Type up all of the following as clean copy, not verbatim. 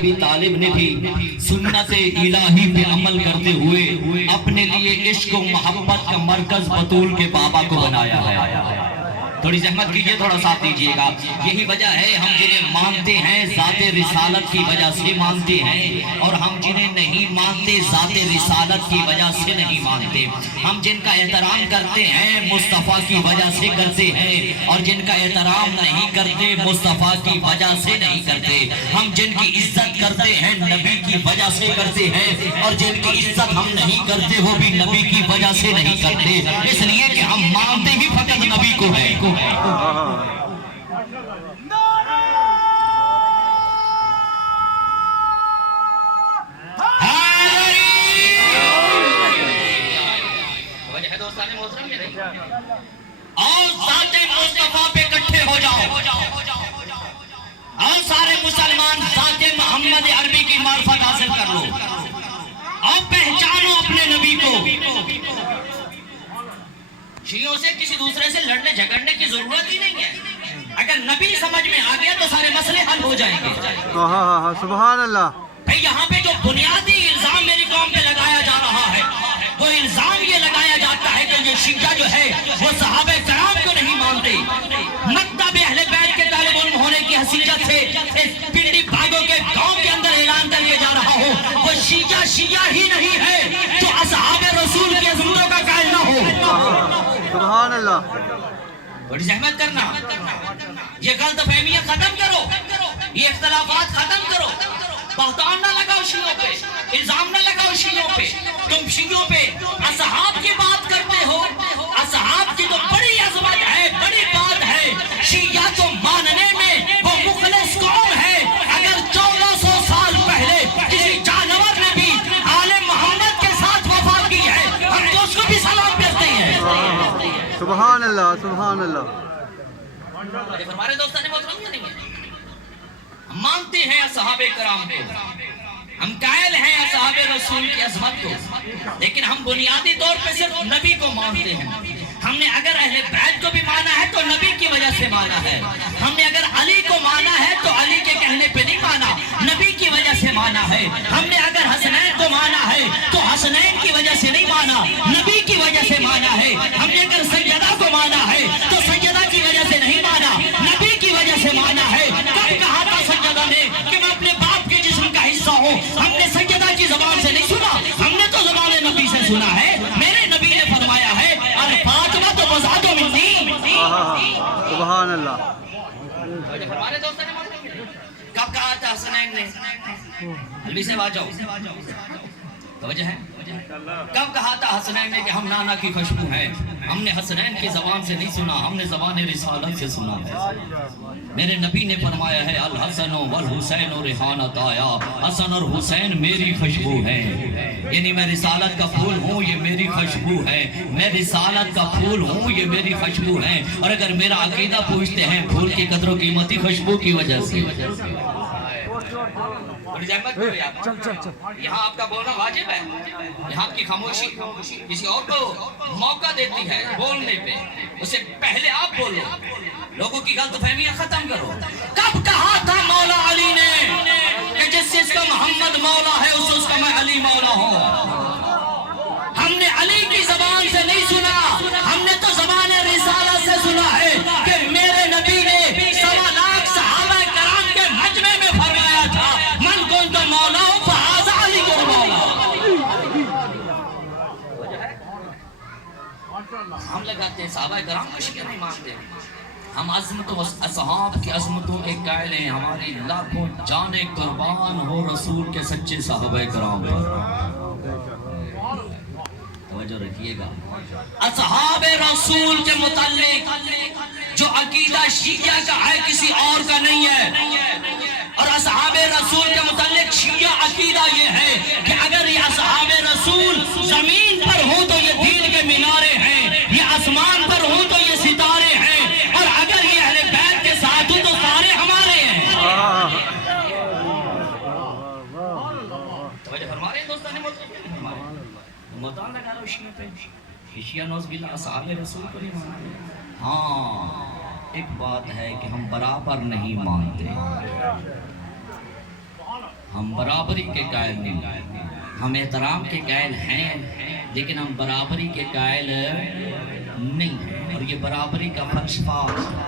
ابی طالب نے بھی سنت الہی پہ عمل کرتے ہوئے اپنے لیے عشق و محبت کا مرکز بطول کے بابا کو بنایا ہے۔ تھوڑی زحمت کیجئے، تھوڑا ساتھ دیجئے گا۔ یہی وجہ ہے ہم جنہیں مانتے ہیں ذات رسالت کی وجہ سے مانتے ہیں، اور ہم جنہیں نہیں مانتے ذات رسالت کی وجہ سے نہیں مانتے۔ ہم جن کا احترام کرتے ہیں مصطفیٰ کی وجہ سے کرتے ہیں، اور جن کا احترام نہیں کرتے مصطفیٰ کی وجہ سے نہیں کرتے۔ ہم جن کی عزت کرتے ہیں نبی کی وجہ سے کرتے ہیں، اور جن کی عزت ہم نہیں کرتے وہ بھی نبی کی وجہ سے نہیں کرتے، اس لیے کہ ہم مانتے ہی فقط نبی کو ہے۔ اور ذات مصطفیٰ پہ اکٹھے ہو جاؤ، اور سارے مسلمان ذات محمد عربی کی معرفت حاصل کر لو، اور پہچانو اپنے نبی کو۔ شیعوں سے کسی دوسرے سے لڑنے جھگڑنے کی ضرورت ہی نہیں ہے، اگر نبی سمجھ میں آ گیا تو سارے مسئلے حل ہو جائیں گے۔ سبحان اللہ۔ بھئی یہاں پہ جو بنیادی الزام میری قوم پہ لگایا جا رہا ہے، وہ الزام یہ لگایا جاتا ہے کہ یہ شیعہ جو ہے وہ صحابہ کرام کو نہیں مانتے۔ مکتب اہل بیت کے طالب علم ہونے کی حیثیت سے اس پنڈی بھائیوں کے گاؤں کے اندر اعلان کر کے جا رہا ہوں، وہ شیعہ ہی نہیں ہے جو اصحاب رسول کی عظمتوں کا قائل نہ ہو۔ سبحان اللہ۔ بڑی زحمت کرنا، یہ غلط فہمیاں ختم کرو، یہ اختلافات ختم کرو، بہتان نہ لگاؤ شیعوں پہ، الزام نہ لگاؤ شیعوں پہ۔ تم شیعوں پہ اصحاب کی بات کرتے ہو، اصحاب کی تو بڑی عظمت ہے، بڑی بات ہے۔ شیعہ تو ماننے میں وہ مخلص قوم ہے، اگر 1400 سال پہلے کسی جانور نے بھی آل محمد کے ساتھ وفا کی ہے، ہم تو اس کو بھی سلام کرتے ہیں۔ سبحان اللہ، سبحان اللہ۔ ہمارے دوستان محترم نہیں ہے، ہم مانتے ہیں اصحاب کرام کو، ہم قائل ہیں اصحاب رسول کی عظمت کو، لیکن ہم بنیادی طور پہ صرف نبی کو مانتے ہیں۔ ہم نے اگر اہل بیت کو بھی مانا ہے تو نبی کی وجہ سے مانا ہے، ہم نے اگر علی کو مانا ہے تو علی کے کہنے پہ نہیں مانا، نبی کی وجہ سے مانا ہے۔ ہم نے اگر حسنین کو مانا ہے تو حسنین کی وجہ سے نہیں مانا، نبی کی وجہ سے مانا ہے۔ ہم نے اگر سیدہ کو مانا ہے تو سیدہ کی وجہ سے نہیں مانا، نبی کی وجہ سے مانا ہے۔ کب کہا تھا سیدہ نے کہ میں اپنے باپ کے جسم کا حصہ ہوں؟ ہم نے سیدہ کی زبان سے نہیں سنا، ہم نے تو زبان نبی سے سنا ہے۔ میرے نبی نے فرمایا ہے الفاطمہ تو وزاد و منی۔ سبحان اللہ۔ ہمارے دوستوں نے کب کہا تھا حسنین نے؟ حلوی سے آ جاؤ، توجہ ہے؟ کب کہا تھا حسنین نے کہ ہم نانا کی خوشبو ہیں؟ ہم نے حسنین کی زبان سے نہیں سنا، ہم نے زبان رسالت سے سنا ہے۔ میرے نبی نے فرمایا ہے الحسن والحسین ریحانۃ آیا، حسن اور حسین میری خوشبو ہیں، یعنی میں رسالت کا پھول ہوں، یہ میری خوشبو ہے، میں رسالت کا پھول ہوں، یہ میری خوشبو ہے۔ اور اگر میرا عقیدہ پوچھتے ہیں پھول کی قدر و قیمت ہی خوشبو کی وجہ سے۔ یہاں آپ کا بولنا واجب ہے، یہاں آپ کی خاموشی کسی اور کو موقع دیتی ہے بولنے پہ، اسے پہلے آپ بولو، لوگوں کی غلط فہمیاں ختم کرو۔ کب کہا تھا مولا علی نے کہ جس چیز کا محمد مولا ہے اس کا میں علی مولا ہوں؟ ہم نے علی کی زبان سے نہیں سنا، ہم نے تو زبان رسالت سے سنا ہے کہ میرے نبی نے 1.25 لاکھ صحابہ کرام کے مجمع میں فرمایا تھا من کون تو مولا ہوں فہذا علی کو مولا۔ ہم لگاتے ہیں صحابہ کرام کو شیعہ نہیں مانتے، ہم عظمتوں اصحاب کی عظمتوں کے قائل ہیں، ہماری لاکھوں جانیں قربان ہو رسول کے سچے صحابہ کرام پر۔ توجہ رکھیے گا، اصحاب رسول کے متعلق جو عقیدہ شیعہ کا ہے کسی اور کا نہیں ہے، اور اصحاب رسول کے متعلق شیعہ عقیدہ یہ ہے کہ اگر یہ اصحاب رسول زمین پر ہوں تو یہ دین کے مینارے ہیں، یہ آسمان پر ہوں تو یہ ستارے ہیں، اور اگر یہ اہل بیت کے ساتھ ہوں تو سارے ہمارے ہیں۔ توجہ فرما رہے ہیں دوستان مطالعہ لگا رہا شیعہ پہ، شیعہ نوز باللہ اصحاب رسول کو نہیں مانتے۔ ہاں ایک بات ہے کہ ہم برابر نہیں مانتے، ہم برابری کے قائل نہیں، ہم احترام کے قائل ہیں لیکن ہم برابری کے قائل نہیں ہیں، اور یہ برابری کا فلسفہ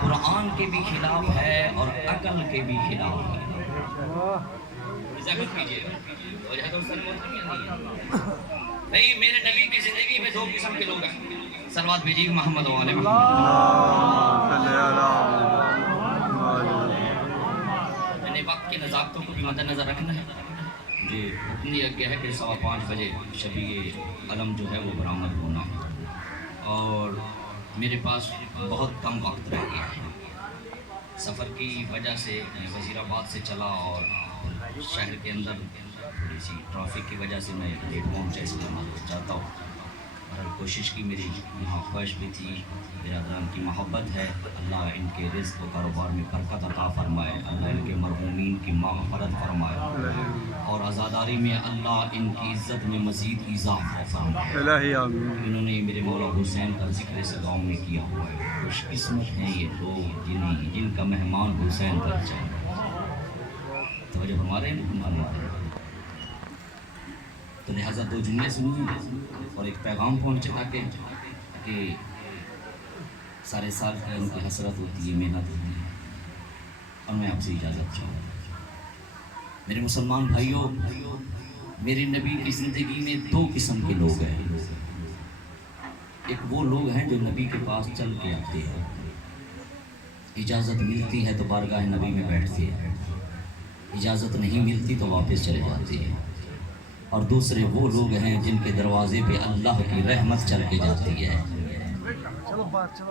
قرآن کے بھی خلاف ہے اور عقل کے بھی خلاف ہے۔ بھئی میرے نبی کی زندگی میں دو قسم کے لوگ ہیں، صلوات بھیجیے محمد و آل محمد۔ میں نے وقت کے نزاکتوں کو بھی مد نظر رکھنا ہے جی، اتنی آگیا ہے کہ 5:15 بجے شبیہ علم جو ہے وہ برآمد ہونا ہے، اور میرے پاس بہت کم وقت رہ گیا ہے۔ سفر کی وجہ سے میں وزیر آباد سے چلا اور شہر کے اندر تھوڑی سی ٹرافک کی وجہ سے میں لیٹ پہنچا، اس لیے معذرت چاہتا ہوں۔ اور کوشش کی میری یہاں خواہش بھی تھی، برادران کی محبت ہے، اللہ ان کے رزق و کاروبار میں برکت عطا فرمائے، اللہ ان کے مرحومین کی مغفرت فرمائے، اور عزاداری میں اللہ ان کی عزت میں مزید اضافہ فرمائے۔ الہی آمین۔ انہوں نے میرے مولا حسین کا ذکر اس گاؤں میں کیا ہوا ہے۔ خوش قسمت ہیں یہ لوگ جن کا مہمان حسین بن جائے۔ توجہ فرما رہے ہیں، تو لہٰذا دو جملے سنیے اور ایک پیغام پہنچے تاکہ سارے سال کی ان کی حسرت ہوتی ہے، محنت ہوتی ہے، اور میں آپ سے اجازت چاہوں گا۔ میرے مسلمان بھائیوں، میری نبی کی زندگی میں دو قسم کے لوگ ہیں۔ ایک وہ لوگ ہیں جو نبی کے پاس چل کے آتے ہیں، اجازت ملتی ہے تو بارگاہ نبی میں بیٹھتے ہیں، اجازت نہیں ملتی تو واپس چلے جاتے ہیں۔ اور دوسرے وہ لوگ ہیں جن کے دروازے پہ اللہ کی رحمت چل کے جاتی ہے۔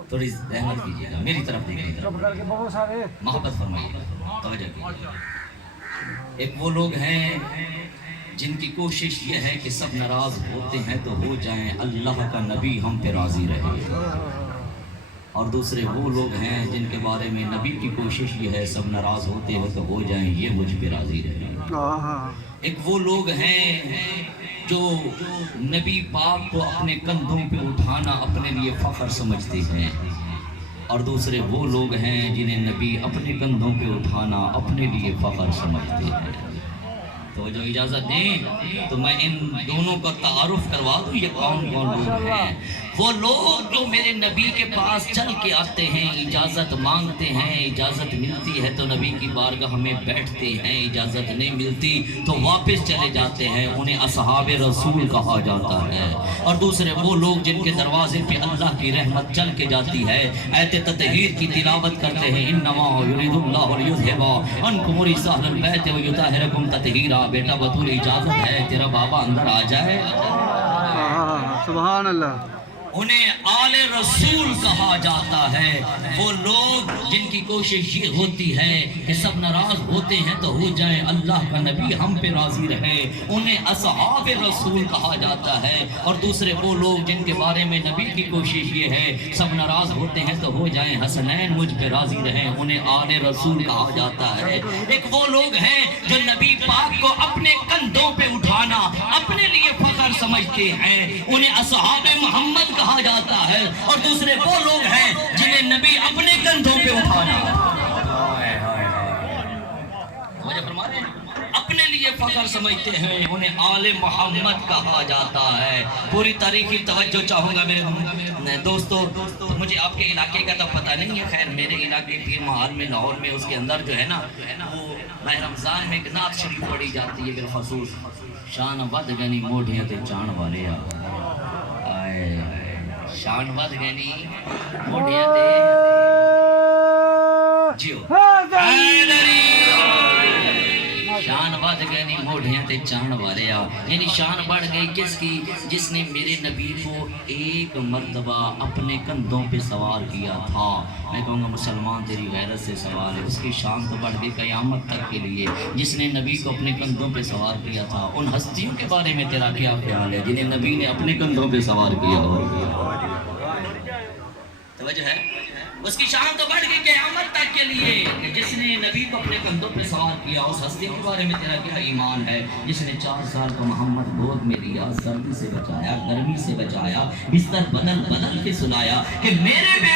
تھوڑی رحمت کیجیے گا، میری طرف دیکھیے گا، محبت فرمائیے گا، توجہ کیجیے گا۔ ایک وہ لوگ ہیں جن کی کوشش یہ ہے کہ سب ناراض ہوتے ہیں تو ہو جائیں، اللہ کا نبی ہم پہ راضی رہے۔ اور دوسرے وہ لوگ ہیں جن کے بارے میں نبی کی کوشش یہ ہے سب ناراض ہوتے ہو تو ہو جائیں، یہ مجھ پہ راضی رہے۔ ایک وہ لوگ ہیں جو نبی پاک کو اپنے کندھوں پہ اٹھانا اپنے لیے فخر سمجھتے ہیں، اور دوسرے وہ لوگ ہیں جنہیں نبی اپنے کندھوں پہ اٹھانا اپنے لیے فخر سمجھتے ہیں۔ تو جو اجازت دیں تو میں ان دونوں کا تعارف کروا دوں، یہ کون کون لوگ ہیں۔ وہ لوگ جو میرے نبی کے پاس چل کے آتے ہیں، اجازت مانگتے ہیں، اجازت ملتی ہے تو نبی کی بارگاہ میں بیٹھتے ہیں، اجازت نہیں ملتی تو واپس چلے جاتے ہیں، انہیں اصحاب رسول کہا جاتا ہے۔ اور دوسرے وہ لوگ جن کے دروازے پہ اللہ کی رحمت چل کے جاتی ہے، آیت تطہیر کی تلاوت کرتے ہیں، انما یرید اللہ لیذھب عنکم الرجس اہل البیت ویطہرکم تطہیرا۔ بیٹا بطول اجازت ہے تیرا بابا اندر آ جائے۔ سبحان اللہ۔ انہیں آل رسول کہا جاتا ہے۔ وہ لوگ جن کی کوشش یہ ہوتی ہے کہ سب ناراض ہوتے ہیں تو ہو جائیں، اللہ کا نبی ہم پہ راضی رہے، انہیں اصحاب رسول کہا جاتا ہے۔ اور دوسرے وہ لوگ جن کے بارے میں نبی کی کوشش یہ ہے سب ناراض ہوتے ہیں تو ہو جائیں، حسنین مجھ پہ راضی رہیں، انہیں آل رسول کہا جاتا ہے۔ ایک وہ لوگ ہیں جو نبی پاک کو اپنے کندھوں پہ اٹھانا اپنے لیے فخر سمجھتے ہیں، انہیں اصحاب محمد کہا جاتا ہے۔ اور دوسرے وہ لوگ ہیں جنہیں نبی اپنے کندھوں پہ اٹھانا اپنے لیے فخر سمجھتے ہیں، انہیں آل محمد کہا جاتا ہے۔ پوری تاریخی توجہ چاہوں گا میرے دوستو، مجھے آپ کے علاقے کا تو پتہ نہیں ہے، خیر میرے علاقے پیر محال میں لاہور میں اس کے اندر جو ہے نا وہ ماہ رمضان میں ایک نعت شریف پڑھی جاتی ہے بالخصوص، شان ود گنی موڈیاں تے چان والے آئے، شان ود گنی موڈیاں تے جیو شان بڑھ گئی موڑیاں تے چان والے آ، یعنی شان بڑھ گئی کس کی؟ جس نے میرے نبی کو ایک مرتبہ اپنے کندھوں پہ سوار کیا تھا۔ میں کہوں گا مسلمان تیری غیرت سے سوال ہے، اس کی شان تو بڑھ گئی قیامت تک کے لیے، جس نے نبی کو اپنے کندھوں پہ سوار کیا تھا۔ ان ہستیوں کے بارے میں تیرا کیا خیال ہے جنہیں نبی نے اپنے کندھوں پہ سوار کیا ہو؟ توجہ ہے؟ اس کی شان تو بڑھ گئی قیامت تک کے لیے، جس نے نبی کو اپنے کندھوں پہ سوار کیا۔ اس ہستی کے بارے میں تیرا کیا ایمان ہے جس نے 4 سال کا محمد گود میں لیا، سردی سے بچایا، گرمی سے بچایا، بستر بدل بدل کے سلایا کہ میرے